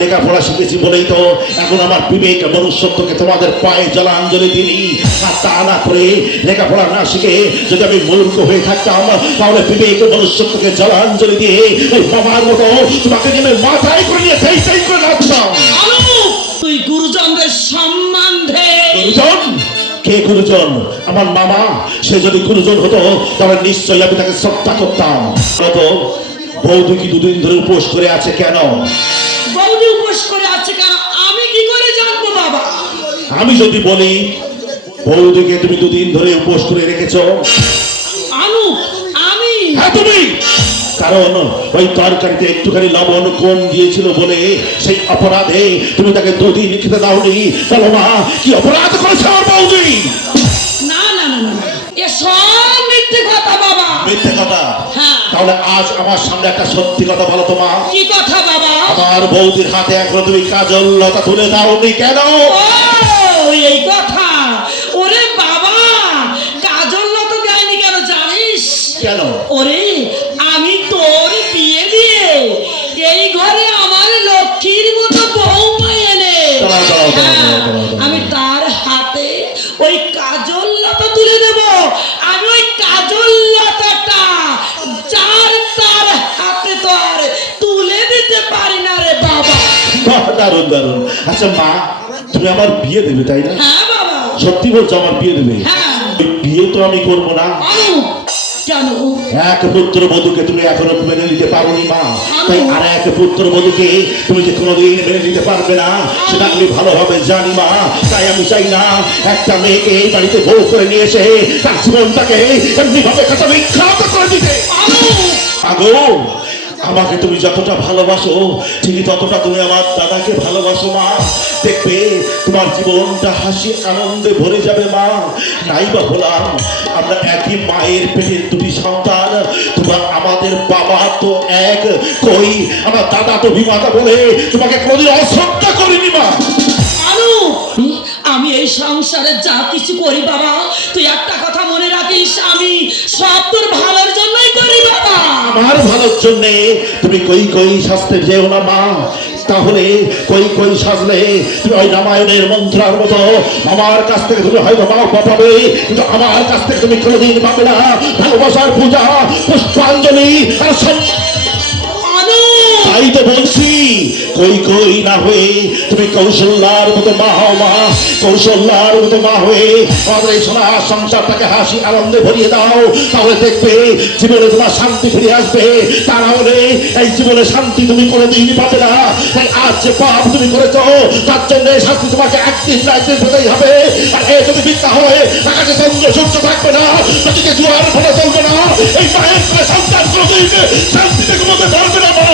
লেখাপড়া শিখেছি বলেই তো এখন আমার বিবেক মনুষ্যত্বকে তোমাদের পায়ে জলাঞ্জলি দিই। আর তা না করে লেখাপড়া না শিখে যদি আমি মূর্খ হয়ে থাকতাম তাহলে বিবেক মনুষ্যত্বকে জলাঞ্জলি দিয়ে ওই বাবার মতো তোমাকে নেমে মাথায় করে নিয়ে সেই সেই করে নাচতাম। তুই গুরুজনদের সম্মান দে। গুরুজন? কে গুরুজন? আমার মামা। সে যদি গুরুজন হতো তাহলে নিশ্চয়ই আমি তাকে শ্রদ্ধা করতাম। তো বৌদি কি দুদিন ধরে উপোস করে আছে কেন? বৌদি উপোস করে আছে কেন আমি কি করে জানবো বাবা? আমি যদি বলি বৌদিকে তুমি দুদিন ধরে উপোস করে রেখেছো? আনু আমি? হ্যাঁ তুমি। কারণ ওই তরকারিতে একটুখানি লবণ কম দিয়েছিল বলে সেই অপরাধে তুমি তাকে দুদিন খেতে দাওনি। বলো মা, কি অপরাধ করেছে আমার বৌদি? না না না না, এ সব মিথ্যে কথা বাবা। মিথ্যে কথা? হ্যাঁ। তাহলে আজ আমার সামনে একটা সত্যি কথা বলো তো মা। কি কথা বাবা? আমার বৌদির হাতে এখনো তুমি কাজল লতা তুলে দাওনি কেন? ও এই কথা। ওরে বাবা, কাজল লতা দেয়নি কেন জানিস? কেন? ওরে আমি তোর বিয়ে দিয়ে এই ঘরে আমার লক্ষ্মীর মতো বৌমা এনে আমি তার হাতে ওই কাজল লতা তুলে দেব। আমি ওই কাজল লতাটা যার তার হাতে তো আর তুলে দিতে পারি না রে বাবা। দারুণ দারুণ। আচ্ছা মা, তুমি আমার বিয়ে দেবে তাই না? হ্যাঁ বাবা। সত্যি বলছো আমার বিয়ে দেবে? হ্যাঁ। বিয়ে তো আমি করবো না। কেন? এক পুত্র বধূকে তুমি এখনো মেনে নিতে পারোনি মা, তাই আর এক পুত্র বধূকে তুমি যে কোনোদিন মেনে নিতে পারবে না সেটা আমি ভালোভাবে জানি মা। তাই আমি চাই না একটা মেয়েকে এই বাড়িতে বউ করে নিয়ে এসে তার জীবনটাকে এমনি ভাবে খাতা বিখ্যাত করে দিতে। আগো, আমাকে তুমি যতটা ভালোবাসো ঠিকই ততটা তুমি আমার দাদাকে ভালোবাসো মা। দেখবে তোমার জীবনটা হাসি আনন্দে ভরে যাবে মা। নাই বা হলাম আমরা একই মায়ের পেটের দুটি সন্তান, তোমার আমাদের বাবা তো এক, কই আমার দাদা তো বিমাতা বলে তোমাকে কোনোদিন অশ্রদ্ধা করিনি মা। আনু, আমি এই সংসারে যা কিছু করি বাবা, তুই একটা কথা মনে রাখিস, আমি সব তোর ভালোর জন্যই করি বাবা। আমার ভালোর জন্য তুমি কই কই সাজতে যেও না মা। তাহলে কই কই সাজলে তুমি ওই রামায়ণের মন্ত্রার মতো আমার কাছ থেকে তুমি হয়তো মাও পাবে, কিন্তু আমার কাছ থেকে তুমি কোনোদিন পাবে না ভালোবাসার পূজা, পুষ্পাঞ্জলি আর তাই তো বলছি কই কই না হয়ে তুমি কৌশল্যার মতো মা হও মা। কৌশল্যার মতো মা হয়ে আমাদের এই সোনার সংসারটাকে হাসি আনন্দে ভরিয়ে দাও, তাহলে দেখবে জীবনে তোমার শান্তি ফিরে আসবে। তা না হলে এই জীবনে শান্তি তুমি কোনোদিন পাবে না। তাই আজ যে পাপ তুমি করেছো তার জন্য শাস্তি তোমাকে একদিন না একদিন পেতেই হবে। আর এ যদি মিথ্যা হয় আকাশে চন্দ্র সূর্য থাকবে না, নদীতে জোয়ার ফলে চলবে না, এই মায়ের সন্তান কোনোদিন শান্তিতে ঘুমোতে পারবে না মা।